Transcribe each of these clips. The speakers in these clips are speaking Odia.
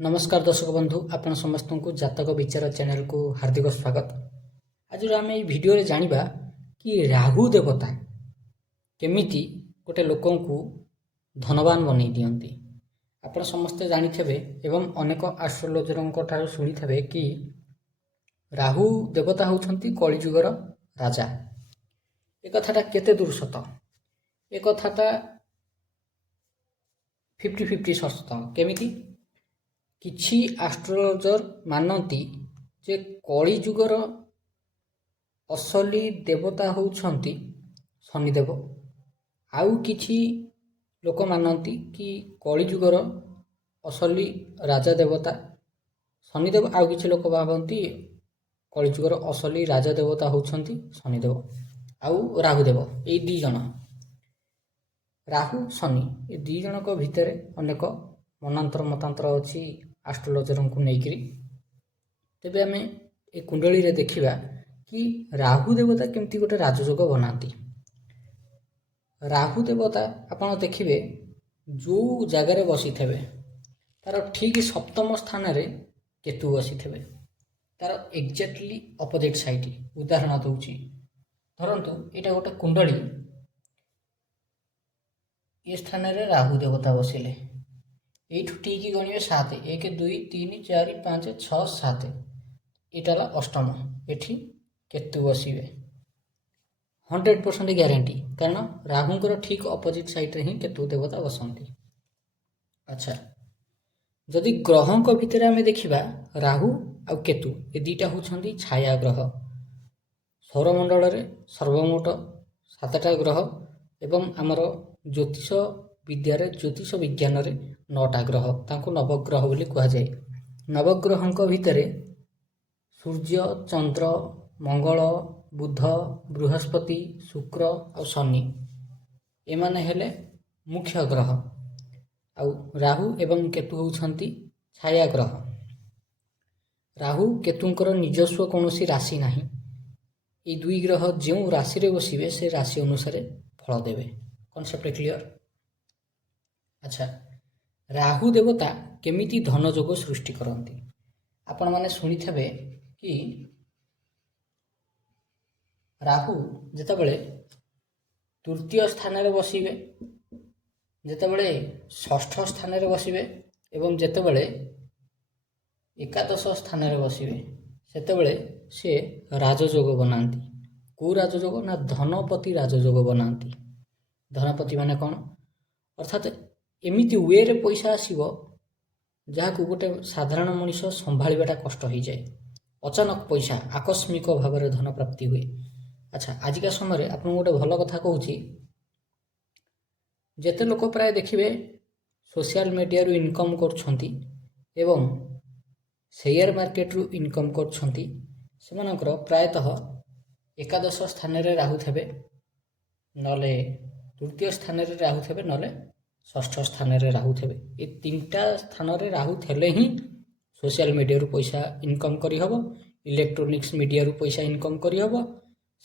नमस्कार दर्शक बंधु आपण समस्त को जातक विचार चैनल को हार्दिक स्वागत। आज आम ये भिडियो जानिबा कि राहु देवता केमिति गोटे लोक को धनवान बनै दियंती। आपण समस्ते जानिथेबे एवं अनेक एस्ट्रोलोजरଙ୍କ ठाରୁ सुनिथेबे कि राहु देवता होउछंती कलिजुगर राजा। ए कथाटा केते दूर सत? ए कथाटा 50-50 सत। केमिति किछि एस्ट्रोलोजर मानती जे कलिजुगर असली देवता होउछंती शनिदेव। आउ किछि लोक मानती कि कलिजुगर असली राजा देवता शनिदेव। आउ किछि लोक भाबंती कलिजुगर असली राजा देवता होउछंती शनिदेव आउ राहुदेव। ए दी जण राहु शनि ए दी जनक भितरे अनेक मनांतर मतांतर अच्छी एस्ट्रोलोजर को लेकिन तेबे आमे ए कुंडली रे देखिबा कि राहु देवता केमती गोटे राजयोग बनाती। राहु देवता आपण देखिबे जो जगार बसी थे तार ठीक सप्तम स्थान रे केतु बसी थे तार एक्जाक्टली अपोजिट साइड। उदाहरण दूची धरतु यहाँ गोटे कुंडली ये स्थान रे राहु देवता बसिले एठू ठीक गणिबे 7 1 2 3 4 5 6 7 इटाला अष्टम एठी केतु बसिबे 100% ग्यारंटी कारण राहुंकर ठीक अपोजिट साइड रे ही केतु देवता बसंती। अच्छा जदि ग्रहंक भितर आमे देखिबा राहु आ केतु ए दीटा होछंती छाया ग्रह। सौरमंडल रे सर्वमोट 7टा ग्रह एवं आमर ज्योतिष विद्यार ज्योतिष विज्ञान रे 9टा ग्रह तांको नवग्रह बोली कहा जाए। नवग्रहंक भितर सूर्य चंद्र मंगल बुध बृहस्पति शुक्र और शनि एमाने हेले मुख्य ग्रह आउ राहु एवं केतु होउछंती छाया ग्रह। राहु केतुंकर निजस्व कौनसी राशि नाही। ये दुई ग्रह जो राशि रे बसिबे से राशि अनुसार फल देवे। Concept clear? अच्छा राहु देवता केमिति धन जोग सृष्टि करती? आपण माने सुनी थे कि राहु जेतेबेले तृतीय स्थान रे बसिबे जेतेबेले षष्ठ स्थान रे बसिबे एवं जेतेबेले एकादश स्थान रे बसिबे सेतेबेले से राजयोग बनाती। को राजयोग ना धनपति राजयोग बनाती। धनपति माने कौन अर्थात एमिति वे रे पैसा आसीबो जहाँ को गोटे साधारण मनीष संभाळिबाटा कष्ट हो जाए। अचानक पैसा आकस्मिक भाव में धन प्राप्ति हुए। अच्छा आजिका समय आप गोटे भल कथा कहूँ जेते लोक प्राय देखिए सोशल मीडिया रु इनकम करछंती एवं शेयर मार्केट रु इनकम करछंती सेमानकर प्रायतः एकादश स्थान रे राहु थेबे नले तृतीय स्थान रे राहु थेबे नले षष्ठ स्थान रे राहु थेबे। ये 3टा स्थान रे राहु थेले ही सोशल मीडिया रु पैसा इनकम करी हबो, इलेक्ट्रोनिक्स मीडिया रु पैसा इनकम करी हबो,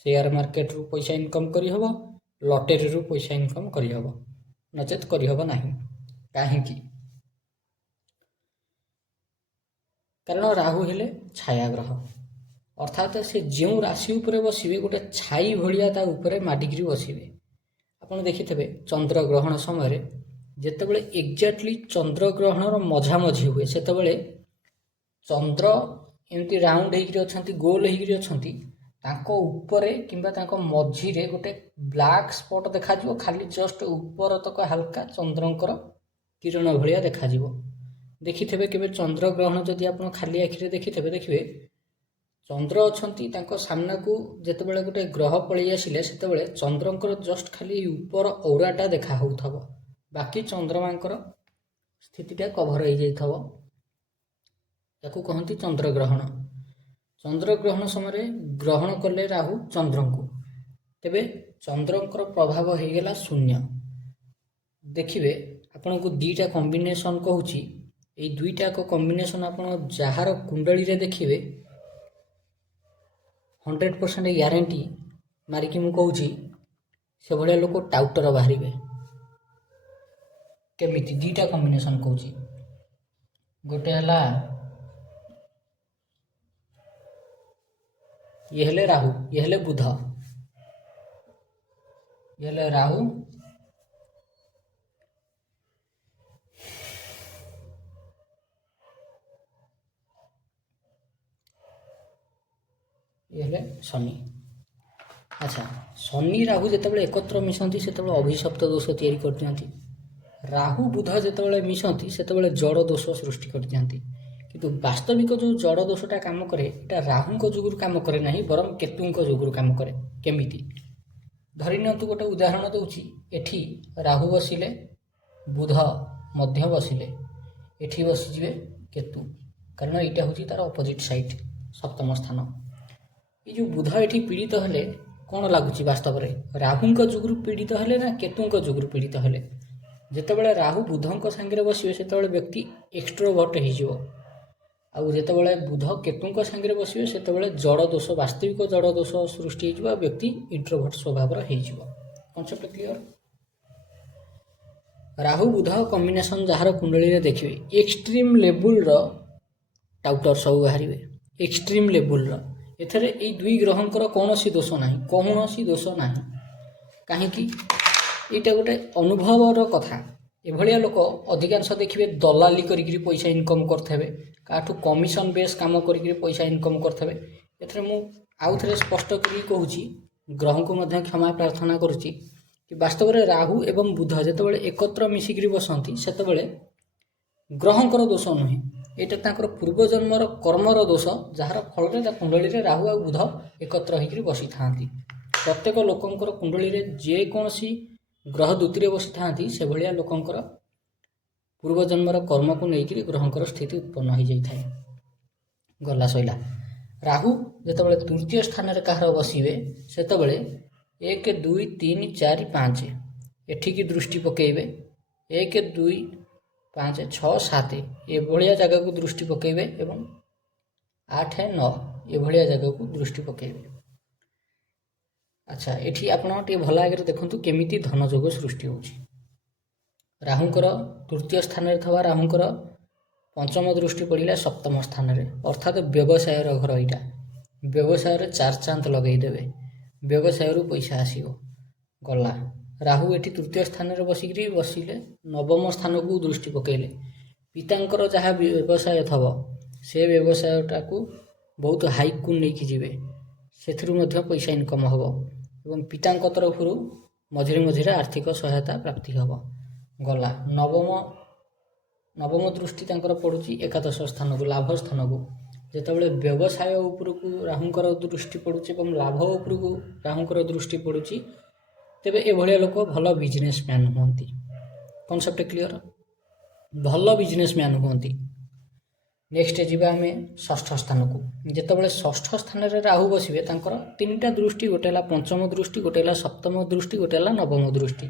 शेयर मार्केट रु पैसा इनकम करी हबो, लॉटरी रु पैसा इनकम करी हबो, नचेत करी हबो नाही। काहेकि कारण राहु हेले छाया ग्रह अर्थात से जो राशि उपरे बसिबे गोटे छाई भलिया ता उपरे माडिगिरी बसिबे। आपण देखिथेबे चंद्र ग्रहण समय जेतेबेले एक्जाक्टली चंद्र ग्रहणर मझामझी हुए सेतेबेले चंद्र एमती राउंड होइकरी अछंती गोल होइकरी अछंती तांको उपरे किंबा तांको मझी रे गोटे ब्लैक स्पॉट देखा जिवो खाली जस्ट ऊपर तक हल्का चंद्रंकर किरण भलिया देखा जिवो। देखिथेबे केबे चंद्र ग्रहण जदि आपण खाली आखिरे देखिथेबे देखिबे चंद्र अछंती तांको सामना को जेतेबेले गोटे ग्रह पळी आसिले सेतेबेले चंद्रंकर जस्ट खाली ऊपर औराटा देखा होउथबो बाकी चंद्रमांकर स्थितिटा कभर हो जाइथबो। याकू कहंती चंद्र ग्रहण। चंद्र ग्रहण समय ग्रहण कले राहु चंद्र को तेबे चंद्रंकर प्रभाव हो गला शून्य। देखिबे आपन को दुईटा कॉम्बिनेशन कहूची ए दुईटा को कॉम्बिनेशन आपन जहार कुंडली रे देखिबे 100% ग्यारंटी मारिकी मु कहूची से भलिया लोक टाउटर बाहरिबे। केमिति दुईटा कॉम्बिनेशन कहूची गोटे हला ये हेले राहु, ये हेले बुध, ये हेले राहु, ये हेले शनि। अच्छा, शनि राहु जितेबाला एकत्र मिशंती सेतेबाला अभिशप्त दोष तैयारी कर दियंती। राहु बुध जितेबाला मिशंती सेतेबाला जड़ दोष सृष्टि कर दियंती। किंतु वास्तविक जो जड़ दोषटा काम करे एटा राहुंक जोगुरु काम करे नहीं, बरं केतुंक जोगुरु काम करे। केमिति धरि नियंतु गोटे उदाहरण दउछि, एठी राहु बसिले, बुध मध्य बसिले, एठी बसिजिवे केतु, कारण एटा होछि तार अपोजिट साइड सप्तम स्थान। ये जो बुध एठी पीड़ित हेले कौन लगुच वास्तव में राहुंक जोगुरु पीड़ित हेले ना केतुंक जोगुरु पीड़ित हेले। जेतेबेले राहु बुधंक सांगे बसिबे सेतेबेले व्यक्ति एक्सट्रोवर्ट हो, आउ जेतेबेले बुध केतुंक सांगे बसिबे सेतेबेले जड़ दोष, वास्तविक जड़ दोष सृष्टि हो, व्यक्ति इंट्रोवर्ट स्वभाव हो। Concept clear. Rahu Budh combination जार कुंडली देखिए एक्सट्रीम लेवल टाउटर सब बाहर, एक्सट्रीम लेवल एथरे ए दुई ग्रहंकर कौन सी दोष ना, कौन सी दोष ना, कहीं यहाँ गोटे अनुभवर कथा। एभलिया लोक अधिकांश देखिए दलाली करी पैसा इनकम करथे, काठू कमिशन बेस काम करी पैसा इनकम करथे। एथरे मु आउ थे स्पष्ट करी कहूँ, ग्रह को मध्य क्षमा प्रार्थना करुच्ची कि वास्तव में राहु एवं बुध जितेबाला एकत्र मिसिकी बसती सेतेबाला ग्रहंकर दोष नुहे, एटा तांकर पूर्वजन्मर कर्मर दोष, जार फल कुंडली राहु आ बुध एकत्र होकर बसी था। प्रत्येक लोकंकर कुंडली जेकोसी ग्रह द्वितीय बसी था, से भाया लोकंकर पूर्वजन्मर कर्म को लेकर ग्रहंकर स्थिति उत्पन्न हो जाए। गला सैला राहु जितेबाला तृतीय स्थान कहार बसवे सेतबले 1 2 3 4 5 एठिकी दृष्टि पकेबे, 1 2 5 6 7 एभलिया जगह को दृष्टि पकेबे एवं 8 9 एभलिया जगह को दृष्टि पकेबे। अच्छा, एठी आपण टे भल आगे देखंतु केमिति धन जोग सृष्टि होछि। राहुंकर तृतीय स्थान रे थवा राहुंकर पंचम दृष्टि पड़िला सप्तम स्थान रे, अर्थात व्यवसाय रो घर एटा। व्यवसाय रे चार चांद लगेई देबे, व्यवसाय रु पैसा आसीबो। गला राहु एठी तृतीय स्थान रे बसिकरी बसिले नवम स्थान को दृष्टि पकेले, पितांकर जहाँ व्यवसाय थब से व्यवसायटा को बहुत हाइक को लेकिन जीवे, से पैसा इनकम हम एवं पिता तरफ मझे मझे आर्थिक सहायता प्राप्ति हम। गला नवम दृष्टि पड़ुची एकादश स्थान को, लाभ स्थान को। जितेबाला व्यवसाय उपरकू राहुंकर दृष्टि पड़ुची और लाभ उपरकू राहुंकर दृष्टि पड़ुची, तेबे एभलिया लोक भल बिजनेसमैन हुअन्ति। कॉन्सेप्ट क्लियर, भल बिजनेसमैन हुअन्ति। नेक्स्ट जीवा आम षष्ठ स्थान को। जितेबाला षष्ठ स्थान रे राहु बसवे तांकर तीनटा दृष्टि, गोटे है पंचम दृष्टि, गोटे है सप्तम दृष्टि, गोटे है नवम दृष्टि।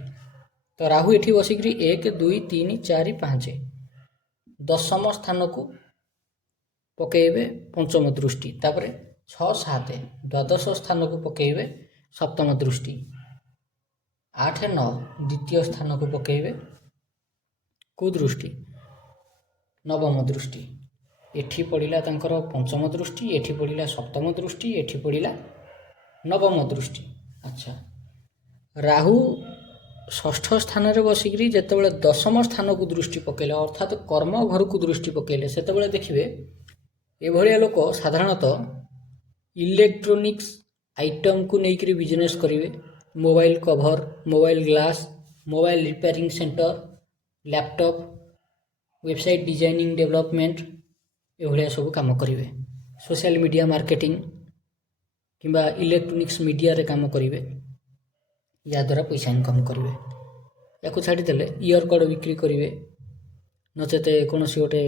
तो राहु एठी बसिकरी 1 2 3 4 5 दशम स्थान को पकेबे पंचम दृष्टि, तापर 6 7 द्वादश स्थान को पकेबे सप्तम दृष्टि, 8 9 द्वितीय स्थान को पकेबे को दृष्टि नवम दृष्टि। एठी पड़िला तांकर पंचम दृष्टि, एठी पड़िला सप्तम दृष्टि, एठी पड़िला नवम दृष्टि। अच्छा, राहु षष्ठ स्थान रे बसिकरी जेतेबेले दशम स्थान को दृष्टि पकेले, अर्थात कर्म घर को दृष्टि पकेले, सेतेबेले देखिबे एभलिया लोक साधारणतः इलेक्ट्रोनिक्स आइटम को लेकर बिजनेस करेंगे। Mobile cover, mobile glass, mobile repairing center, laptop, website designing development एभलिया सब काम करेंगे। सोशल मीडिया मार्केटिंग किंबा इलेक्ट्रोनिक्स मीडिया रे काम करेंगे, या द्वारा पैसा इनकम करेंगे। या छाड़देले इयर कड बिक्री करेंगे, नचेते कौन गोटे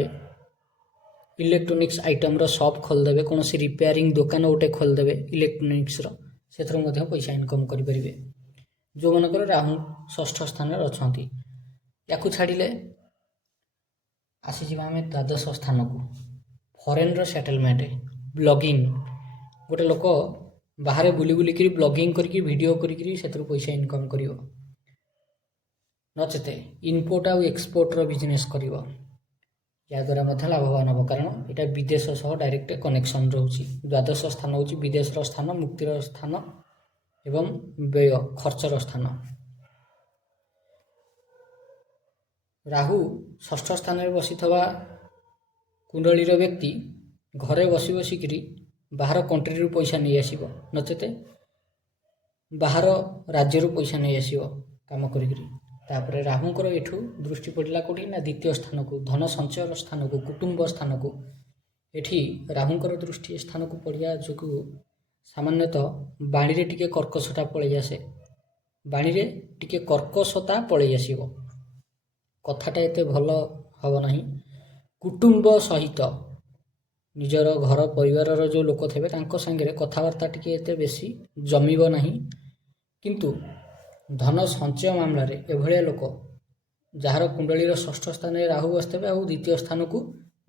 इलेक्ट्रोनिक्स आइटम रो शॉप खोलदेवे, कौन रिपेयरिंग दुकान गोटे खोलदेवे इलेक्ट्रोनिक्स रो, से पैसा इनकम करेंगे। जो मनकर राहु षष्ठ स्थान अच्छा, या छाड़िले आसीजा आम द्वादश स्थान को। फॉरेन रो सेटलमेंट, ब्लॉगिंग, गोटे लोक बाहर बुली बुलिकी ब्लॉगिंग करके वीडियो करके से पैसा इनकम करियो, नचेते इनपोर्ट आउ एक्सपोर्ट रो बिजनेस करियो, याद्वारा ମଧ୍ୟ ଲାଭବାନ ହେବ, କାରଣ ଏଇଟା ବିଦେଶ ସହ ଡାଇରେକ୍ଟ କନେକ୍ସନ୍ ରହୁଛି। ଦ୍ୱାଦଶ ସ୍ଥାନ ହେଉଛି ବିଦେଶର ସ୍ଥାନ, ମୁକ୍ତିର ସ୍ଥାନ ଏବଂ ବ୍ୟୟ ଖର୍ଚ୍ଚର ସ୍ଥାନ। ରାହୁ ଷଷ୍ଠ ସ୍ଥାନରେ ବସିଥିବା କୁଣ୍ଡଳୀର ବ୍ୟକ୍ତି ଘରେ ବସି ବସିକିରି ବାହାର କଣ୍ଟ୍ରିରୁ ପଇସା ନେଇ ଆସିବ, ନଚେତ ବାହାର ରାଜ୍ୟରୁ ପଇସା ନେଇ ଆସିବ କାମ କରିକିରି। ତାପରେ ରାହୁଙ୍କର ଏଠୁ ଦୃଷ୍ଟି ପଡ଼ିଲା କେଉଁଠି ନା ଦ୍ୱିତୀୟ ସ୍ଥାନକୁ, ଧନ ସଞ୍ଚୟର ସ୍ଥାନକୁ, କୁଟୁମ୍ବ ସ୍ଥାନକୁ। ଏଠି ରାହୁଙ୍କର ଦୃଷ୍ଟି ସ୍ଥାନକୁ ପଡ଼ିବା ଯୋଗୁଁ ସାମାନ୍ୟତଃ ବାଣୀରେ ଟିକେ କର୍କଶତା ପଳେଇ ଆସେ, ବାଣୀରେ ଟିକେ କର୍କଶତା ପଳେଇ ଆସିବ, କଥାଟା ଏତେ ଭଲ ହେବ ନାହିଁ। କୁଟୁମ୍ବ ସହିତ ନିଜର ଘର ପରିବାରର ଯେଉଁ ଲୋକ ଥିବେ ତାଙ୍କ ସାଙ୍ଗରେ କଥାବାର୍ତ୍ତା ଟିକେ ଏତେ ବେଶୀ ଜମିବ ନାହିଁ। କିନ୍ତୁ ଧନ ସଞ୍ଚୟ ମାମଲାରେ ଏଭଳିଆ ଲୋକ ଯାହାର କୁଣ୍ଡଳୀର ଷଷ୍ଠ ସ୍ଥାନରେ ରାହୁ ବସିଥିବେ ଆଉ ଦ୍ୱିତୀୟ ସ୍ଥାନକୁ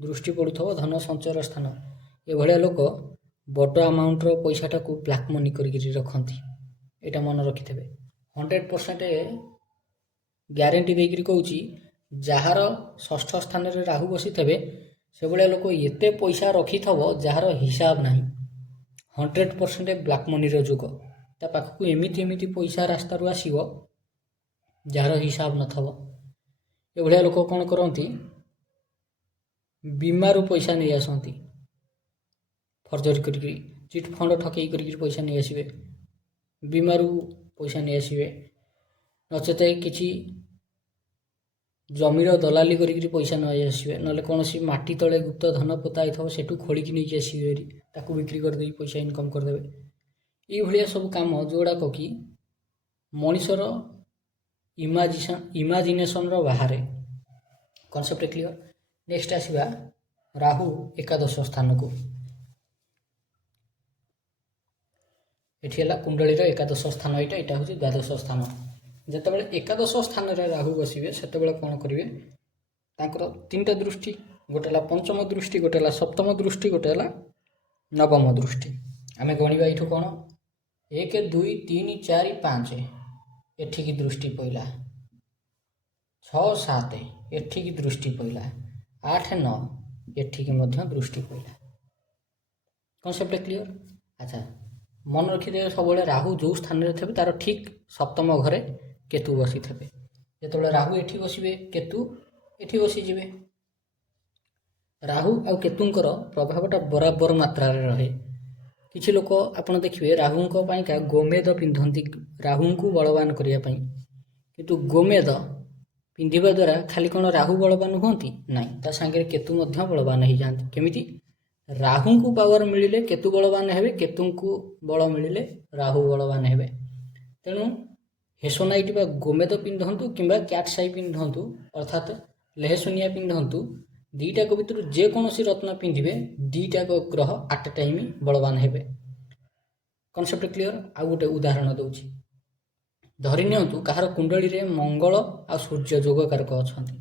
ଦୃଷ୍ଟି ପଡ଼ୁଥିବ ଧନ ସଞ୍ଚୟର ସ୍ଥାନ, ଏଭଳିଆ ଲୋକ ବଡ଼ ଆମାଉଣ୍ଟର ପଇସାଟାକୁ ବ୍ଲାକ୍ ମନି କରିକିରି ରଖନ୍ତି। ଏଇଟା ମନେ ରଖିଥିବେ। 100% ଗ୍ୟାରେଣ୍ଟି ଦେଇକିରି କହୁଛି, ଯାହାର ଷଷ୍ଠ ସ୍ଥାନରେ ରାହୁ ବସିଥିବେ ସେଭଳିଆ ଲୋକ ଏତେ ପଇସା ରଖିଥିବ ଯାହାର ହିସାବ ନାହିଁ। 100% ବ୍ଲାକ୍ ମନିର ଯୁଗ। ତା ପାଖକୁ ଏମିତି ପଇସା ରାସ୍ତାରୁ ଆସିବ ଯାହାର ହିସାବ ନଥିବ। ଏଭଳିଆ ଲୋକ କ'ଣ କରନ୍ତି, ବୀମାରୁ ପଇସା ନେଇ ଆସନ୍ତି, ଫର୍ଜରୀ କରିକି ଚିଟ୍ ଫଣ୍ଡ ଠକେଇ କରିକି ପଇସା ନେଇ ଆସିବେ, ବୀମାରୁ ପଇସା ନେଇ ଆସିବେ, ନଚେତ କିଛି ଜମିର ଦଲାଲି କରିକି ପଇସା ନେଇ ଆସିବେ, ନହେଲେ କୌଣସି ମାଟି ତଳେ ଗୁପ୍ତ ଧନ ପୋତା ହେଇଥିବ ସେଠୁ ଖୋଳିକି ନେଇକି ଆସିବେ, ତାକୁ ବିକ୍ରି କରିଦେଇ ପଇସା ଇନକମ୍ କରିଦେବେ। ଏଇଭଳିଆ ସବୁ କାମ ଯେଉଁଗୁଡ଼ାକ କି ମଣିଷର ଇମାଜିନେସନ୍ର ବାହାରେ। Concept clear. ନେକ୍ସଟ ଆସିବା ରାହୁ ଏକାଦଶ ସ୍ଥାନକୁ। ଏଠି ହେଲା କୁଣ୍ଡଳୀର ଏକାଦଶ ସ୍ଥାନ, ଏଇଟା ହେଉଛି ଦ୍ୱାଦଶ ସ୍ଥାନ। ଯେତେବେଳେ ଏକାଦଶ ସ୍ଥାନରେ ରାହୁ ବସିବେ ସେତେବେଳେ କ'ଣ କରିବେ, ତାଙ୍କର ତିନିଟା ଦୃଷ୍ଟି, ଗୋଟେ ହେଲା ପଞ୍ଚମ ଦୃଷ୍ଟି, ଗୋଟେ ହେଲା ସପ୍ତମ ଦୃଷ୍ଟି, ଗୋଟେ ହେଲା ନବମ ଦୃଷ୍ଟି। ଆମେ ଗଣିବା ଏଇଠୁ କ'ଣ, 1 2 3 4 5 ଏଠିକି ଦୃଷ୍ଟି ପଇଲା, 6 7 ଏଠିକି ଦୃଷ୍ଟି ପଇଲା, 8 9 ଏଠିକି ମଧ୍ୟ ଦୃଷ୍ଟି ପଇଲା। Concept clear. ଆଚ୍ଛା, ମନେ ରଖିଦେବେ ସବୁବେଳେ ରାହୁ ଯେଉଁ ସ୍ଥାନରେ ଥିବେ ତାର ଠିକ୍ ସପ୍ତମ ଘରେ କେତୁ ବସିଥିବେ। ଯେତେବେଳେ ରାହୁ ଏଠି ବସିବେ କେତୁ ଏଠି ବସିଯିବେ। ରାହୁ ଆଉ କେତୁଙ୍କର ପ୍ରଭାବଟା ବରାବର ମାତ୍ରାରେ ରହେ। କିଛି ଲୋକ ଆପଣ ଦେଖିବେ ରାହୁଙ୍କ ପାଇଁକା ଗୋମେଦ ପିନ୍ଧନ୍ତି ରାହୁଙ୍କୁ ବଳବାନ କରିବା ପାଇଁ, କିନ୍ତୁ ଗୋମେଦ ପିନ୍ଧିବା ଦ୍ୱାରା ଖାଲି କ'ଣ ରାହୁ ବଳବାନ ହୁଅନ୍ତି? ନାହିଁ, ତା ସାଙ୍ଗରେ କେତୁ ମଧ୍ୟ ବଳବାନ ହେଇଯାଆନ୍ତି। କେମିତି? ରାହୁଙ୍କୁ ପାୱାର ମିଳିଲେ କେତୁ ବଳବାନ ହେବେ, କେତୁଙ୍କୁ ବଳ ମିଳିଲେ ରାହୁ ବଳବାନ ହେବେ। ତେଣୁ ହେସୋନାଇଟ୍ ବା ଗୋମେଦ ପିନ୍ଧନ୍ତୁ କିମ୍ବା କ୍ୟାଟସାଇ ପିନ୍ଧନ୍ତୁ, ଅର୍ଥାତ୍ ଲେହେସୁନିଆ ପିନ୍ଧନ୍ତୁ, ଦୁଇଟାକ ଭିତରୁ ଯେକୌଣସି ରତ୍ନ ପିନ୍ଧିବେ ଦୁଇଟାକ ଗ୍ରହ ଆଟ୍ ଏ ଟାଇମ୍ ବଳବାନ ହେବେ। Concept clear. ଆଉ ଗୋଟେ ଉଦାହରଣ ଦେଉଛି। ଧରି ନିଅନ୍ତୁ କାହାର କୁଣ୍ଡଳୀରେ ମଙ୍ଗଳ ଆଉ ସୂର୍ଯ୍ୟ ଯୋଗକାରକ ଅଛନ୍ତି।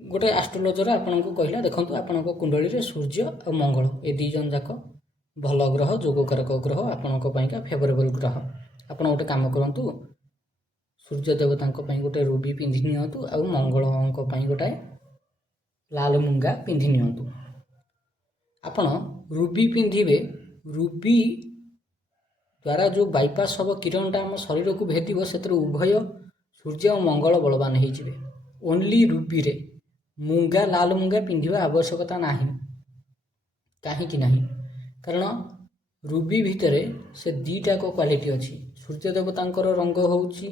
ଗୋଟେ ଆଷ୍ଟ୍ରୋଲୋଜର ଆପଣଙ୍କୁ କହିଲା, ଦେଖନ୍ତୁ ଆପଣଙ୍କ କୁଣ୍ଡଳୀରେ ସୂର୍ଯ୍ୟ ଆଉ ମଙ୍ଗଳ ଏ ଦୁଇ ଜଣ ଯାକ ଭଲ ଗ୍ରହ, ଯୋଗକାରକ ଗ୍ରହ, ଆପଣଙ୍କ ପାଇଁକା ଫେଭରେବଲ୍ ଗ୍ରହ। ଆପଣ ଗୋଟେ କାମ କରନ୍ତୁ, ସୂର୍ଯ୍ୟ ଦେବତାଙ୍କ ପାଇଁ ଗୋଟେ ରୁବି ପିନ୍ଧି ନିଅନ୍ତୁ ଆଉ ମଙ୍ଗଳଙ୍କ ପାଇଁ ଗୋଟାଏ ଲାଲ ମୁଙ୍ଗା ପିନ୍ଧି ନିଅନ୍ତୁ। ଆପଣ ରୁବି ପିନ୍ଧିବେ, ରୁବି ଦ୍ୱାରା ଯେଉଁ ବାଇପାସ୍ ହେବ କିରଣଟା ଆମ ଶରୀରକୁ ଭେଦିବ, ସେଥିରେ ଉଭୟ ସୂର୍ଯ୍ୟ ଆଉ ମଙ୍ଗଳ ବଳବାନ ହେଇଯିବେ। ଓନ୍ଲି ରୁବିରେ ମୁଙ୍ଗା, ଲାଲ ମୁଙ୍ଗା ପିନ୍ଧିବା ଆବଶ୍ୟକତା ନାହିଁ। କାହିଁକି ନାହିଁ? କାରଣ ରୁବି ଭିତରେ ସେ ଦୁଇଟାକ କ୍ୱାଲିଟି ଅଛି। ସୂର୍ଯ୍ୟ ଦେବତାଙ୍କର ରଙ୍ଗ ହେଉଛି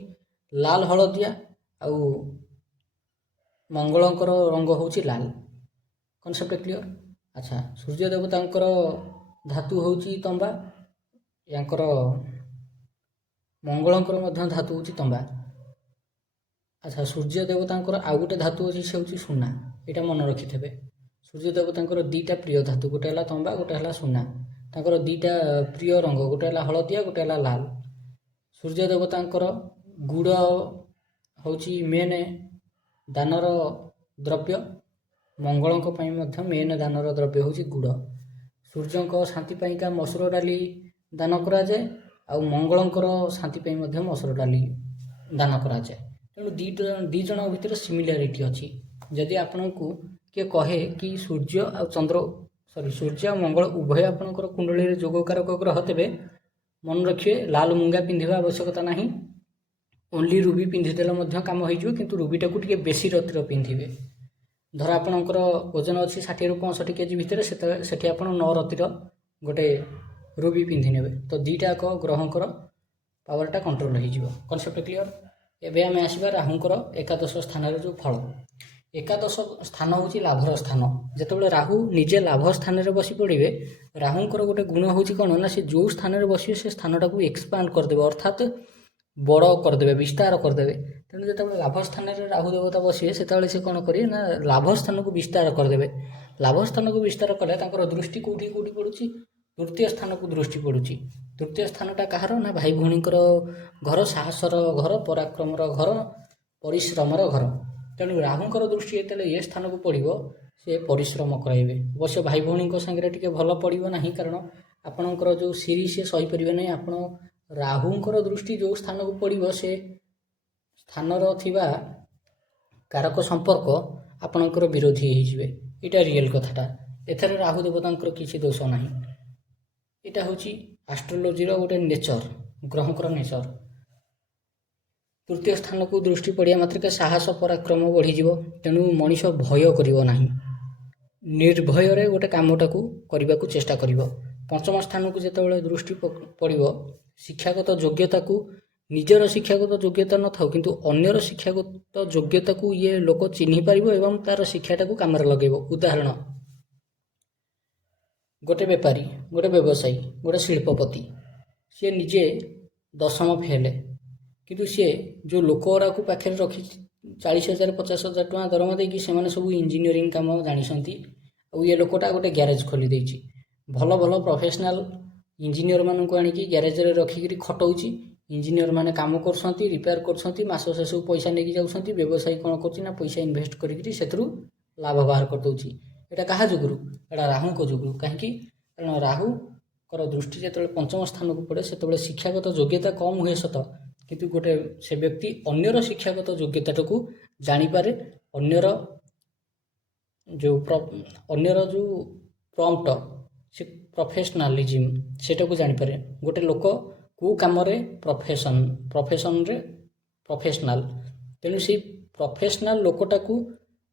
ଲାଲ ହଳଦିଆ ଆଉ ମଙ୍ଗଳଙ୍କର ରଙ୍ଗ ହେଉଛି ଲାଲ। Concept clear. ଆଚ୍ଛା, ସୂର୍ଯ୍ୟ ଦେବତାଙ୍କର ଧାତୁ ହେଉଛି ତମ୍ବା, ୟାଙ୍କର ମଙ୍ଗଳଙ୍କର ମଧ୍ୟ ଧାତୁ ହେଉଛି ତମ୍ବା। ଆଚ୍ଛା, ସୂର୍ଯ୍ୟ ଦେବତାଙ୍କର ଆଉ ଗୋଟେ ଧାତୁ ଅଛି, ସେ ହେଉଛି ସୁନା। ଏଇଟା ମନେ ରଖିଥିବେ। ସୂର୍ଯ୍ୟ ଦେବତାଙ୍କର ଦୁଇଟା ପ୍ରିୟ ଧାତୁ, ଗୋଟେ ହେଲା ତମ୍ବା, ଗୋଟେ ହେଲା ସୁନା। ତାଙ୍କର ଦୁଇଟା ପ୍ରିୟ ରଙ୍ଗ, ଗୋଟେ ହେଲା ହଳଦିଆ, ଗୋଟେ ହେଲା ଲାଲ। ସୂର୍ଯ୍ୟ ଦେବତାଙ୍କର ଗୁଡ଼ ହେଉଛି ମେନ୍ ଦାନର ଦ୍ରବ୍ୟ, ମଙ୍ଗଳଙ୍କ ପାଇଁ ମଧ୍ୟ ମେନ୍ ଦାନର ଦ୍ରବ୍ୟ ହେଉଛି ଗୁଡ଼। ସୂର୍ଯ୍ୟଙ୍କ ଶାନ୍ତି ପାଇଁକା ମସୁର ଡାଲି ଦାନ କରାଯାଏ, ଆଉ ମଙ୍ଗଳଙ୍କର ଶାନ୍ତି ପାଇଁ ମଧ୍ୟ ମସୁର ଡାଲି ଦାନ କରାଯାଏ। ତେଣୁ ଦୁଇ ଜଣଙ୍କ ଭିତରେ ସିମିଲାରିଟି ଅଛି। ଯଦି ଆପଣଙ୍କୁ କିଏ କହେ କି ସୂର୍ଯ୍ୟ ଆଉ ସୂର୍ଯ୍ୟ ଆଉ ମଙ୍ଗଳ ଉଭୟ ଆପଣଙ୍କର କୁଣ୍ଡଳୀରେ ଯୋଗକାରକ ଗ୍ରହ, ତେବେ ମନେ ରଖିବେ ଲାଲ ମୁଙ୍ଗା ପିନ୍ଧିବା ଆବଶ୍ୟକତା ନାହିଁ। ଓନ୍ଲି ରୁବି ପିନ୍ଧିଦେଲେ ମଧ୍ୟ କାମ ହେଇଯିବ, କିନ୍ତୁ ରୁବିଟାକୁ ଟିକେ ବେଶୀ ରତିର ପିନ୍ଧିବେ। ଧର ଆପଣଙ୍କର ଓଜନ ଅଛି 60ରୁ 65 କେଜି ଭିତରେ, ସେଠି ଆପଣ 9 ରତିର ଗୋଟେ ରୁବି ପିନ୍ଧି ନେବେ, ତ ଦୁଇଟାକ ଗ୍ରହଙ୍କର ପାୱାରଟା କଣ୍ଟ୍ରୋଲ ହେଇଯିବ। Concept clear? ଏବେ ଆମେ ଆସିବା ରାହୁଙ୍କର ଏକାଦଶ ସ୍ଥାନରେ ଯେଉଁ ଫଳ। ଏକାଦଶ ସ୍ଥାନ ହେଉଛି ଲାଭର ସ୍ଥାନ। ଯେତେବେଳେ ରାହୁ ନିଜେ ଲାଭ ସ୍ଥାନରେ ବସି ପଡ଼ିବେ, ରାହୁଙ୍କର ଗୋଟେ ଗୁଣ ହେଉଛି କ'ଣ ନା, ସେ ଯେଉଁ ସ୍ଥାନରେ ବସିବେ ସେ ସ୍ଥାନଟାକୁ ଏକ୍ସପାଣ୍ଡ କରିଦେବେ, ଅର୍ଥାତ୍ ବଡ଼ କରିଦେବେ, ବିସ୍ତାର କରିଦେବେ। ତେଣୁ ଯେତେବେଳେ ଲାଭ ସ୍ଥାନରେ ରାହୁ ଦେବତା ବସିବେ, ସେତେବେଳେ ସେ କ'ଣ କରିବେ ନା ଲାଭ ସ୍ଥାନକୁ ବିସ୍ତାର କରିଦେବେ। ଲାଭ ସ୍ଥାନକୁ ବିସ୍ତାର କଲେ ତାଙ୍କର ଦୃଷ୍ଟି କେଉଁଠି ପଡ଼ୁଛି? ତୃତୀୟ ସ୍ଥାନକୁ ଦୃଷ୍ଟି ପଡ଼ୁଛି। ତୃତୀୟ ସ୍ଥାନଟା କାହାର ନା ଭାଇ ଭଉଣୀଙ୍କର ଘର, ସାହସର ଘର, ପରାକ୍ରମର ଘର, ପରିଶ୍ରମର ଘର। ତେଣୁ ରାହୁଙ୍କର ଦୃଷ୍ଟି ଯେତେବେଳେ ଏ ସ୍ଥାନକୁ ପଡ଼ିବ, ସେ ପରିଶ୍ରମ କରାଇବେ। ଅବଶ୍ୟ ଭାଇ ଭଉଣୀଙ୍କ ସାଙ୍ଗରେ ଟିକେ ଭଲ ପଡ଼ିବ ନାହିଁ, କାରଣ ଆପଣଙ୍କର ଯେଉଁ ସିରି ସେ ସହିପାରିବେ ନାହିଁ। ଆପଣ ରାହୁଙ୍କର ଦୃଷ୍ଟି ଯେଉଁ ସ୍ଥାନକୁ ପଡ଼ିବ, ସେ ସ୍ଥାନର ଥିବା କାରକ ସମ୍ପର୍କ ଆପଣଙ୍କର ବିରୋଧୀ ହେଇଯିବେ। ଏଇଟା ରିଏଲ୍ କଥାଟା। ଏଥିରେ ରାହୁ ଦେବତାଙ୍କର କିଛି ଦୋଷ ନାହିଁ। ଏଇଟା ହେଉଛି ଆଷ୍ଟ୍ରୋଲୋଜିର ଗୋଟେ ନେଚର, ଗ୍ରହଙ୍କର ନେଚର। ତୃତୀୟ ସ୍ଥାନକୁ ଦୃଷ୍ଟି ପଡ଼ିବା ମାତ୍ରକେ ସାହସ ପରାକ୍ରମ ବଢ଼ିଯିବ। ତେଣୁ ମଣିଷ ଭୟ କରିବ ନାହିଁ, ନିର୍ଭୟରେ ଗୋଟେ କାମଟାକୁ କରିବାକୁ ଚେଷ୍ଟା କରିବ। ପଞ୍ଚମ ସ୍ଥାନକୁ ଯେତେବେଳେ ଦୃଷ୍ଟି ପଡ଼ିବ, ଶିକ୍ଷାଗତ ଯୋଗ୍ୟତାକୁ, ନିଜର ଶିକ୍ଷାଗତ ଯୋଗ୍ୟତା ନଥାଉ କିନ୍ତୁ ଅନ୍ୟର ଶିକ୍ଷାଗତ ଯୋଗ୍ୟତାକୁ ଇଏ ଲୋକ ଚିହ୍ନି ପାରିବ ଏବଂ ତାର ଶିକ୍ଷାଟାକୁ କାମରେ ଲଗେଇବ। ଉଦାହରଣ, ଗୋଟେ ବେପାରୀ, ଗୋଟେ ବ୍ୟବସାୟୀ, ଗୋଟେ ଶିଳ୍ପପତି, ସିଏ ନିଜେ 10ମ ଫେଲ୍, କିନ୍ତୁ ସିଏ ଯେଉଁ ଲୋକଗୁଡ଼ାକୁ ପାଖରେ ରଖି 40,000 50,000 ଟଙ୍କା ଦରମା ଦେଇକି, ସେମାନେ ସବୁ ଇଞ୍ଜିନିୟରିଂ କାମ ଜାଣିଛନ୍ତି। ଆଉ ଇଏ ଲୋକଟା ଗୋଟେ ଗ୍ୟାରେଜ ଖୋଲି ଦେଇଛି। ଭଲ ଭଲ ପ୍ରଫେସନାଲ ଇଞ୍ଜିନିୟରମାନଙ୍କୁ ଆଣିକି ଗ୍ୟାରେଜରେ ରଖିକିରି ଖଟଉଛି। ଇଞ୍ଜିନିୟରମାନେ କାମ କରୁଛନ୍ତି, ରିପେୟାର କରୁଛନ୍ତି, ମାସ ଶେଷକୁ ପଇସା ନେଇକି ଯାଉଛନ୍ତି। ବ୍ୟବସାୟୀ କ'ଣ କରୁଛି ନା ପଇସା ଇନଭେଷ୍ଟ କରିକିରି ସେଥିରୁ ଲାଭ ବାହାର କରିଦେଉଛି। ଏଇଟା କାହା ଯୋଗୁରୁ? ଏଇଟା ରାହୁଙ୍କ ଯୋଗୁରୁ। କାହିଁକି? କାରଣ ରାହୁଙ୍କର ଦୃଷ୍ଟି ଯେତେବେଳେ ପଞ୍ଚମ ସ୍ଥାନକୁ ପଡ଼େ, ସେତେବେଳେ ଶିକ୍ଷାଗତ ଯୋଗ୍ୟତା କମ୍ ହୁଏ ସତ, କିନ୍ତୁ ସେ ବ୍ୟକ୍ତି ଅନ୍ୟର ଶିକ୍ଷାଗତ ଯୋଗ୍ୟତାଟାକୁ ଜାଣିପାରେ। ଅନ୍ୟର ଯେଉଁ ପ୍ରମ୍ପ୍ଟ, ସେ ପ୍ରଫେସନାଲିଜିମ୍, ସେଟାକୁ ଜାଣିପାରେ। ଗୋଟେ ଲୋକ କେଉଁ କାମରେ ପ୍ରଫେସନରେ ପ୍ରଫେସନାଲ, ତେଣୁ ସେଇ ପ୍ରଫେସନାଲ ଲୋକଟାକୁ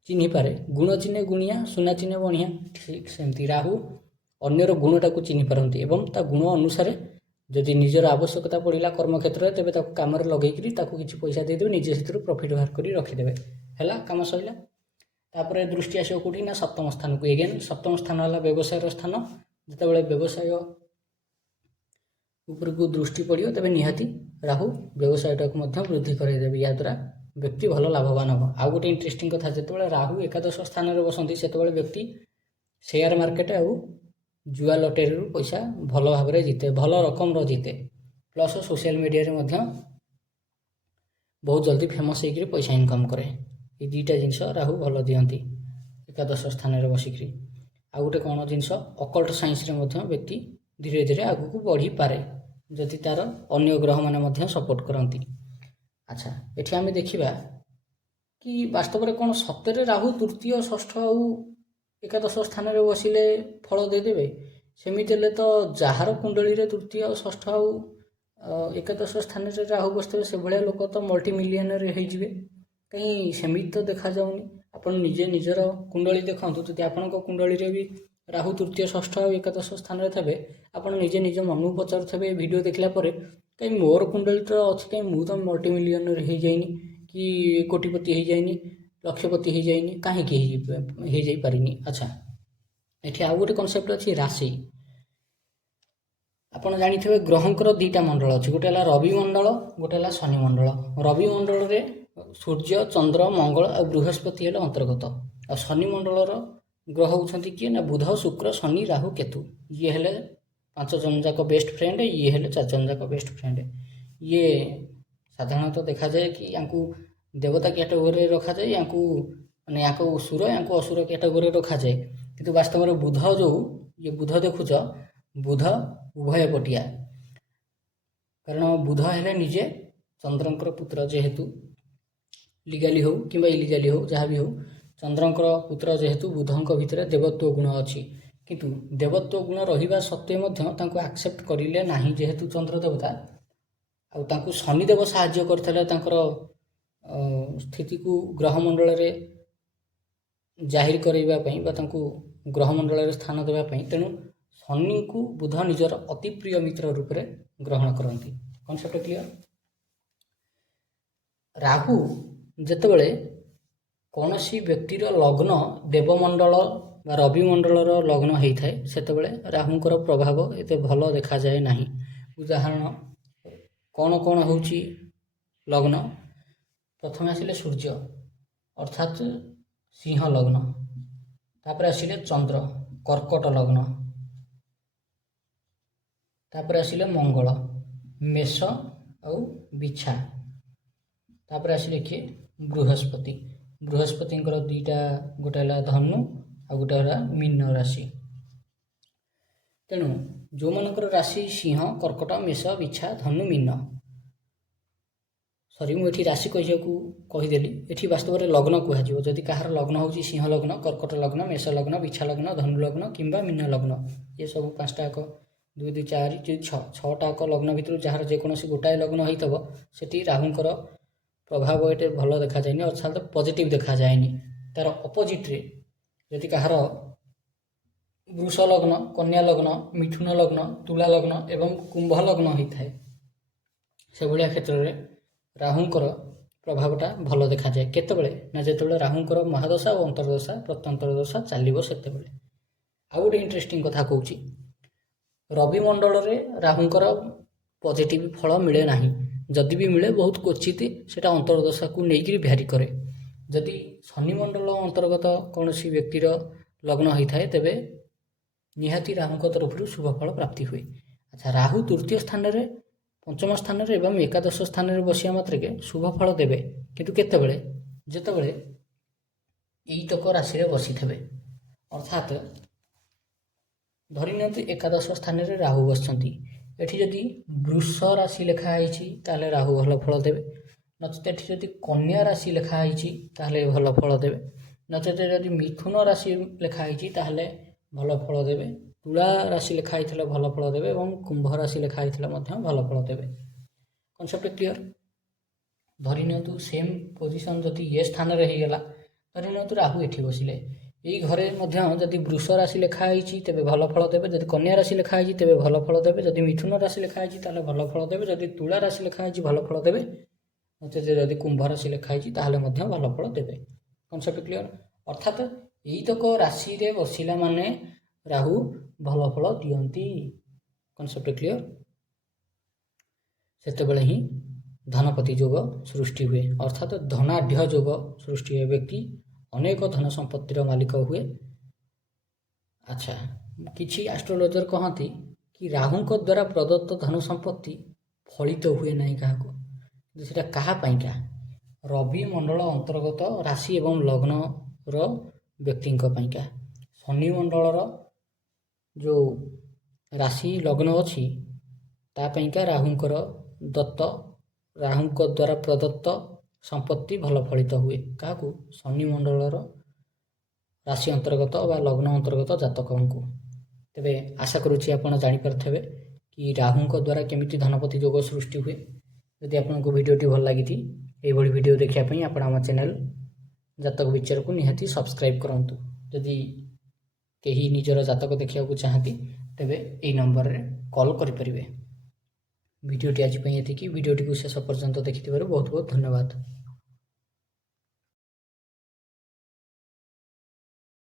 ଚିହ୍ନିପାରେ। ଗୁଣ ଚିହ୍ନେ ଗୁଣିଆ, ସୁନା ଚିହ୍ନେ ବଣିଆ। ଠିକ୍ ସେମିତି ରାହୁ ଅନ୍ୟର ଗୁଣଟାକୁ ଚିହ୍ନି ପାରନ୍ତି ଏବଂ ତା ଗୁଣ ଅନୁସାରେ ଯଦି ନିଜର ଆବଶ୍ୟକତା ପଡ଼ିଲା କର୍ମକ୍ଷେତ୍ରରେ, ତେବେ ତାକୁ କାମରେ ଲଗେଇକିରି ତାକୁ କିଛି ପଇସା ଦେଇଦେବେ, ନିଜେ ସେଥିରୁ ପ୍ରଫିଟ୍ ବାହାର କରି ରଖିଦେବେ। ହେଲା, କାମ ସରିଲା। ତାପରେ ଦୃଷ୍ଟି ଆସିବ କେଉଁଠି ନା 7ମ ସ୍ଥାନକୁ। ଏଗେନ୍ 7ମ ସ୍ଥାନ ହେଲା ବ୍ୟବସାୟର ସ୍ଥାନ। ଯେତେବେଳେ ବ୍ୟବସାୟ ଉପରକୁ ଦୃଷ୍ଟି ପଡ଼ିବ, ତେବେ ନିହାତି ରାହୁ ବ୍ୟବସାୟଟାକୁ ମଧ୍ୟ ବୃଦ୍ଧି କରାଇଦେବେ। ଏହାଦ୍ୱାରା ବ୍ୟକ୍ତି ଭଲ ଲାଭବାନ ହେବ। ଆଉ ଗୋଟେ ଇଣ୍ଟରେଷ୍ଟିଂ କଥା, ଯେତେବେଳେ ରାହୁ ଏକାଦଶ ସ୍ଥାନରେ ବସନ୍ତି, ସେତେବେଳେ ବ୍ୟକ୍ତି ସେୟାର ମାର୍କେଟ ଆଉ ଜୁଆ ଲଟେରୀରୁ ପଇସା ଭଲ ଭାବରେ ଜିତେ, ଭଲ ରକମର ଜିତେ। ପ୍ଲସ୍ ସୋସିଆଲ ମିଡ଼ିଆରେ ମଧ୍ୟ ବହୁତ ଜଲ୍ଦି ଫେମସ୍ ହେଇକିରି ପଇସା ଇନକମ୍ କରେ। ଏଇ ଦୁଇଟା ଜିନିଷ ରାହୁ ଭଲ ଦିଅନ୍ତି ଏକାଦଶ ସ୍ଥାନରେ ବସିକିରି। ଆଉ ଗୋଟେ କ'ଣ ଜିନିଷ, ଅକଲ୍ଟ ସାଇନ୍ସରେ ମଧ୍ୟ ବ୍ୟକ୍ତି ଧୀରେ ଧୀରେ ଆଗକୁ ବଢ଼ିପାରେ ଯଦି ତାର ଅନ୍ୟ ଗ୍ରହମାନେ ମଧ୍ୟ ସପୋର୍ଟ କରନ୍ତି। ଆଚ୍ଛା, ଏଠି ଆମେ ଦେଖିବା କି ବାସ୍ତବରେ କ'ଣ ସତରେ ରାହୁ ତୃତୀୟ, ଷଷ୍ଠ ଆଉ ଏକାଦଶ ସ୍ଥାନରେ ବସିଲେ ଫଳ ଦେଇଦେବେ? ସେମିତି ହେଲେ ତ ଯାହାର କୁଣ୍ଡଳୀରେ ତୃତୀୟ, ଷଷ୍ଠ ଆଉ ଏକାଦଶ ସ୍ଥାନରେ ରାହୁ ବସିଥିବେ, ସେଭଳିଆ ଲୋକ ତ ମଲ୍ଟିମିଲିୟନର ହେଇଯିବେ। କାହିଁ ସେମିତି ତ ଦେଖାଯାଉନି। ଆପଣ ନିଜେ ନିଜର କୁଣ୍ଡଳୀ ଦେଖନ୍ତୁ। ଯଦି ଆପଣଙ୍କ କୁଣ୍ଡଳୀରେ ବି ରାହୁ ତୃତୀୟ, ଷଷ୍ଠ ଆଉ ଏକାଦଶ ସ୍ଥାନରେ ଥିବେ, ଆପଣ ନିଜେ ନିଜ ମନକୁ ପଚାରୁଥିବେ ଏ ଭିଡ଼ିଓ ଦେଖିଲା ପରେ, କାହିଁ ମୋର କୁଣ୍ଡଳୀଟା ଅଛି, କାହିଁ ମୁଁ ତ ମଲ୍ଟିମିଲିୟନର ହେଇଯାଇନି, କି କୋଟିପତି ହେଇଯାଇନି, ଲକ୍ଷପତି ହେଇଯାଇନି, କାହିଁକି ହେଇଯାଇପାରିନି? ଆଚ୍ଛା, ଏଠି ଆଉ ଗୋଟେ କନସେପ୍ଟ ଅଛି, ରାଶି। ଆପଣ ଜାଣିଥିବେ ଗ୍ରହଙ୍କର 2ଟା ମଣ୍ଡଳ ଅଛି, ଗୋଟେ ହେଲା ରବି ମଣ୍ଡଳ, ଗୋଟେ ହେଲା ଶନି ମଣ୍ଡଳ। ରବି ମଣ୍ଡଳରେ ସୂର୍ଯ୍ୟ, ଚନ୍ଦ୍ର, ମଙ୍ଗଳ ଆଉ ବୃହସ୍ପତି ହେଲେ ଅନ୍ତର୍ଗତ। ଆଉ ଶନି ମଣ୍ଡଳର ଗ୍ରହ ହେଉଛନ୍ତି କିଏ ନା ବୁଧ, ଶୁକ୍ର, ଶନି, ରାହୁ, କେତୁ। ଇଏ ହେଲେ 5 ଜଣ ଯାକ ବେଷ୍ଟ ଫ୍ରେଣ୍ଡ, ଇଏ ହେଲେ 4 ଜଣ ଯାକ ବେଷ୍ଟ ଫ୍ରେଣ୍ଡ। ଇଏ ସାଧାରଣତଃ ଦେଖାଯାଏ କି ୟାଙ୍କୁ ଦେବତା କ୍ୟାଟେଗୋରିରେ ରଖାଯାଏ, ୟାଙ୍କୁ ସୁର, ୟାଙ୍କୁ ଅସୁର କ୍ୟାଟେଗୋରିରେ ରଖାଯାଏ। କିନ୍ତୁ ବାସ୍ତବରେ ବୁଧ ଦେଖୁଛ, ବୁଧ ଉଭୟ ପଟିଆ। କାରଣ ବୁଧ ହେଲେ ନିଜେ ଚନ୍ଦ୍ରଙ୍କର ପୁତ୍ର, ଯେହେତୁ ଲିଗାଲି ହେଉ କିମ୍ବା ଇଲିଗାଲି ହେଉ, ଯାହା ବି ହେଉ, ଚନ୍ଦ୍ରଙ୍କର ପୁତ୍ର ଯେହେତୁ ବୁଧଙ୍କ ଭିତରେ ଦେବତ୍ୱ ଗୁଣ ଅଛି, କିନ୍ତୁ ଦେବତ୍ୱ ଗୁଣ ରହିବା ସତ୍ତ୍ୱେ ମଧ୍ୟ ତାଙ୍କୁ ଆକ୍ସେପ୍ଟ କରିଲେ ନାହିଁ ଯେହେତୁ ଚନ୍ଦ୍ର ଦେବତା, ଆଉ ତାଙ୍କୁ ଶନିଦେବ ସାହାଯ୍ୟ କରିଥିଲେ ତାଙ୍କର ସ୍ଥିତିକୁ ଗ୍ରହମଣ୍ଡଳରେ ଜାହିର କରିବା ପାଇଁ ବା ତାଙ୍କୁ ଗ୍ରହମଣ୍ଡଳରେ ସ୍ଥାନ ଦେବା ପାଇଁ। ତେଣୁ ଶନିଙ୍କୁ ବୁଧ ନିଜର ଅତି ପ୍ରିୟ ମିତ୍ର ରୂପରେ ଗ୍ରହଣ କରନ୍ତି। Concept clear? ରାହୁ ଯେତେବେଳେ କୌଣସି ବ୍ୟକ୍ତିର ଲଗ୍ନ ଦେବମଣ୍ଡଳ ବା ରବିମଣ୍ଡଳର ଲଗ୍ନ ହେଇଥାଏ, ସେତେବେଳେ ରାହୁଙ୍କର ପ୍ରଭାବ ଏତେ ଭଲ ଦେଖାଯାଏ ନାହିଁ। ଉଦାହରଣ କ'ଣ କ'ଣ ହେଉଛି ଲଗ୍ନ? ପ୍ରଥମେ ଆସିଲେ ସୂର୍ଯ୍ୟ ଅର୍ଥାତ୍ ସିଂହ ଲଗ୍ନ, ତାପରେ ଆସିଲେ ଚନ୍ଦ୍ର କର୍କଟ ଲଗ୍ନ, ତାପରେ ଆସିଲେ ମଙ୍ଗଳ ମେଷ ଆଉ ବିଛା, ତାପରେ ଆସିଲେ କିଏ? ବୃହସ୍ପତି। ବୃହସ୍ପତିଙ୍କର ଦୁଇଟା, ଗୋଟେ ହେଲା ଧନୁ ଆଉ ଗୋଟେ ହେଲା ମୀନ ରାଶି। ତେଣୁ ଯେଉଁମାନଙ୍କର ରାଶି ସିଂହ, କର୍କଟ, ମେଷ, ବିଛା, ଧନୁ, ମୀନ, ମୁଁ ଏଠି ରାଶି କହିବାକୁ କହିଦେଲି, ଏଠି ବାସ୍ତବରେ ଲଗ୍ନ କୁହାଯିବ। ଯଦି କାହାର ଲଗ୍ନ ହେଉଛି ସିଂହ ଲଗ୍ନ, କର୍କଟ ଲଗ୍ନ, ମେଷ ଲଗ୍ନ, ବିଛା ଲଗ୍ନ, ଧନୁ ଲଗ୍ନ କିମ୍ବା ମୀନ ଲଗ୍ନ, ଏସବୁ 5ଟା ଯାକ 2 2 4 6ଟା ଯାକ ଲଗ୍ନ ଭିତରୁ ଯାହାର ଯେକୌଣସି ଗୋଟାଏ ଲଗ୍ନ ହେଇଥିବ, ସେଠି ରାହୁଙ୍କର ପ୍ରଭାବ ଏଠି ଭଲ ଦେଖାଯାଏନି, ଅର୍ଥାତ୍ ପଜିଟିଭ୍ ଦେଖାଯାଏନି। ତାର ଅପୋଜିଟ୍ରେ ଯଦି କାହାର ବୃଷ ଲଗ୍ନ, କନ୍ୟା ଲଗ୍ନ, ମିଥୁନ ଲଗ୍ନ, ତୁଳା ଲଗ୍ନ ଏବଂ କୁମ୍ଭ ଲଗ୍ନ ହୋଇଥାଏ, ସେଭଳିଆ କ୍ଷେତ୍ରରେ ରାହୁଙ୍କର ପ୍ରଭାବଟା ଭଲ ଦେଖାଯାଏ। କେତେବେଳେ ନା ଯେତେବେଳେ ରାହୁଙ୍କର ମହାଦଶା ଓ ଅନ୍ତର୍ଦଶା ପ୍ରତ୍ୟନ୍ତର ଦଶା ଚାଲିବ ସେତେବେଳେ। ଆଉ ଗୋଟେ ଇଣ୍ଟରେଷ୍ଟିଂ କଥା କହୁଛି, ରବି ମଣ୍ଡଳରେ ରାହୁଙ୍କର ପଜିଟିଭ୍ ଫଳ ମିଳେ ନାହିଁ। ଯଦି ବି ମିଳେ ବହୁତ କ୍ୱଚିତ, ସେଇଟା ଅନ୍ତର୍ଦଶାକୁ ନେଇକରି ଭ୍ୟାରି କରେ। ଯଦି ଶନିମଣ୍ଡଳ ଅନ୍ତର୍ଗତ କୌଣସି ବ୍ୟକ୍ତିର ଲଗ୍ନ ହୋଇଥାଏ, ତେବେ ନିହାତି ରାହୁଙ୍କ ତରଫରୁ ଶୁଭ ଫଳ ପ୍ରାପ୍ତି ହୁଏ। ଆଚ୍ଛା, ରାହୁ ତୃତୀୟ ସ୍ଥାନରେ, ପଞ୍ଚମ ସ୍ଥାନରେ ଏବଂ ଏକାଦଶ ସ୍ଥାନରେ ବସିବା ମାତ୍ରକେ ଶୁଭ ଫଳ ଦେବେ, କିନ୍ତୁ କେତେବେଳେ? ଯେତେବେଳେ ଏଇତକ ରାଶିରେ ବସିଥିବେ। ଅର୍ଥାତ୍ ଧରିନିଅନ୍ତୁ ଏକାଦଶ ସ୍ଥାନରେ ରାହୁ ବସିଛନ୍ତି, ଏଠି ଯଦି ବୃଷ ରାଶି ଲେଖା ହେଇଛି ତାହେଲେ ରାହୁ ଭଲ ଫଳ ଦେବେ। ନଚେତ ଏଠି ଯଦି କନ୍ୟା ରାଶି ଲେଖା ହେଇଛି ତାହେଲେ ଭଲ ଫଳ ଦେବେ। ନଚେତ ଯଦି ମିଥୁନ ରାଶି ଲେଖା ହେଇଛି ତାହେଲେ ଭଲ ଫଳ ଦେବେ। ତୁଳା ରାଶି ଲେଖା ହେଇଥିଲେ ଭଲ ଫଳ ଦେବେ ଏବଂ କୁମ୍ଭ ରାଶି ଲେଖା ହେଇଥିଲେ ମଧ୍ୟ ଭଲ ଫଳ ଦେବେ। Concept clear? ଧରିନିଅନ୍ତୁ ସେମ୍ ପୋଜିସନ୍ ଯଦି ଏ ସ୍ଥାନରେ ହେଇଗଲା, ଧରିନିଅନ୍ତୁ ରାହୁ ଏଠି ବସିଲେ, ଏଇ ଘରେ ମଧ୍ୟ ଯଦି ବୃଷ ରାଶି ଲେଖା ହେଇଛି ତେବେ ଭଲ ଫଳ ଦେବେ, ଯଦି କନ୍ୟା ରାଶି ଲେଖା ହେଇଛି ତେବେ ଭଲ ଫଳ ଦେବେ, ଯଦି ମିଥୁନ ରାଶି ଲେଖା ହେଇଛି ତାହେଲେ ଭଲ ଫଳ ଦେବେ, ଯଦି ତୁଳା ରାଶି ଲେଖା ହେଇଛି ଭଲ ଫଳ ଦେବେ, ନଚେତ ଯଦି କୁମ୍ଭ ରାଶି ଲେଖା ହେଇଛି ତାହେଲେ ମଧ୍ୟ ଭଲ ଫଳ ଦେବେ। Concept clear? ଅର୍ଥାତ୍ ଏଇତକ ରାଶିରେ ବସିଲା ମାନେ ରାହୁ ଭଲ ଫଳ ଦିଅନ୍ତି। Concept clear? ସେତେବେଳେ ହିଁ ଧନପତି ଯୋଗ ସୃଷ୍ଟି ହୁଏ, ଅର୍ଥାତ୍ ଧନାଢ୍ୟ ଯୋଗ ସୃଷ୍ଟି ହୁଏ, ବ୍ୟକ୍ତି ଅନେକ ଧନ ସମ୍ପତ୍ତିର ମାଲିକ ହୁଏ। ଆଚ୍ଛା, କିଛି ଆଷ୍ଟ୍ରୋଲୋଜର କହନ୍ତି କି ରାହୁଙ୍କ ଦ୍ୱାରା ପ୍ରଦତ୍ତ ଧନ ସମ୍ପତ୍ତି ଫଳିତ ହୁଏ ନାହିଁ କାହାକୁ। ସେଟା କାହା ପାଇଁକା? ରବି ମଣ୍ଡଳ ଅନ୍ତର୍ଗତ ରାଶି ଏବଂ ଲଗ୍ନର ବ୍ୟକ୍ତିଙ୍କ ପାଇଁକା। ଶନି ମଣ୍ଡଳର ଯେଉଁ ରାଶି ଲଗ୍ନ ଅଛି ତା ପାଇଁକା ରାହୁଙ୍କ ଦ୍ୱାରା ପ୍ରଦତ୍ତ ସମ୍ପତ୍ତି ଭଲ ଫଳିତ ହୁଏ। କାହାକୁ? ଶନି ମଣ୍ଡଳର ରାଶି ଅନ୍ତର୍ଗତ ବା ଲଗ୍ନ ଅନ୍ତର୍ଗତ ଜାତକଙ୍କୁ। ତେବେ ଆଶା କରୁଛି ଆପଣ ଜାଣିପାରିଥିବେ କି ରାହୁଙ୍କ ଦ୍ୱାରା କେମିତି ଧନପତି ଯୋଗ ସୃଷ୍ଟି ହୁଏ। ଯଦି ଆପଣଙ୍କୁ ଭିଡ଼ିଓଟି ଭଲ ଲାଗିଛି, ଏଇଭଳି ଭିଡ଼ିଓ ଦେଖିବା ପାଇଁ ଆପଣ ଆମ ଚ୍ୟାନେଲ୍ ଜାତକ ବିଚାରକୁ ନିହାତି ସବସ୍କ୍ରାଇବ୍ କରନ୍ତୁ। ଯଦି କେହି ନିଜର ଜାତକ ଦେଖିବାକୁ ଚାହାନ୍ତି ତେବେ ଏଇ ନମ୍ବରରେ କଲ୍ କରିପାରିବେ। ଭିଡ଼ିଓଟି ଆଜି ପାଇଁ ଏତିକି। ଭିଡ଼ିଓଟିକୁ ଶେଷ ପର୍ଯ୍ୟନ୍ତ ଦେଖିଥିବାରୁ ବହୁତ ବହୁତ ଧନ୍ୟବାଦ।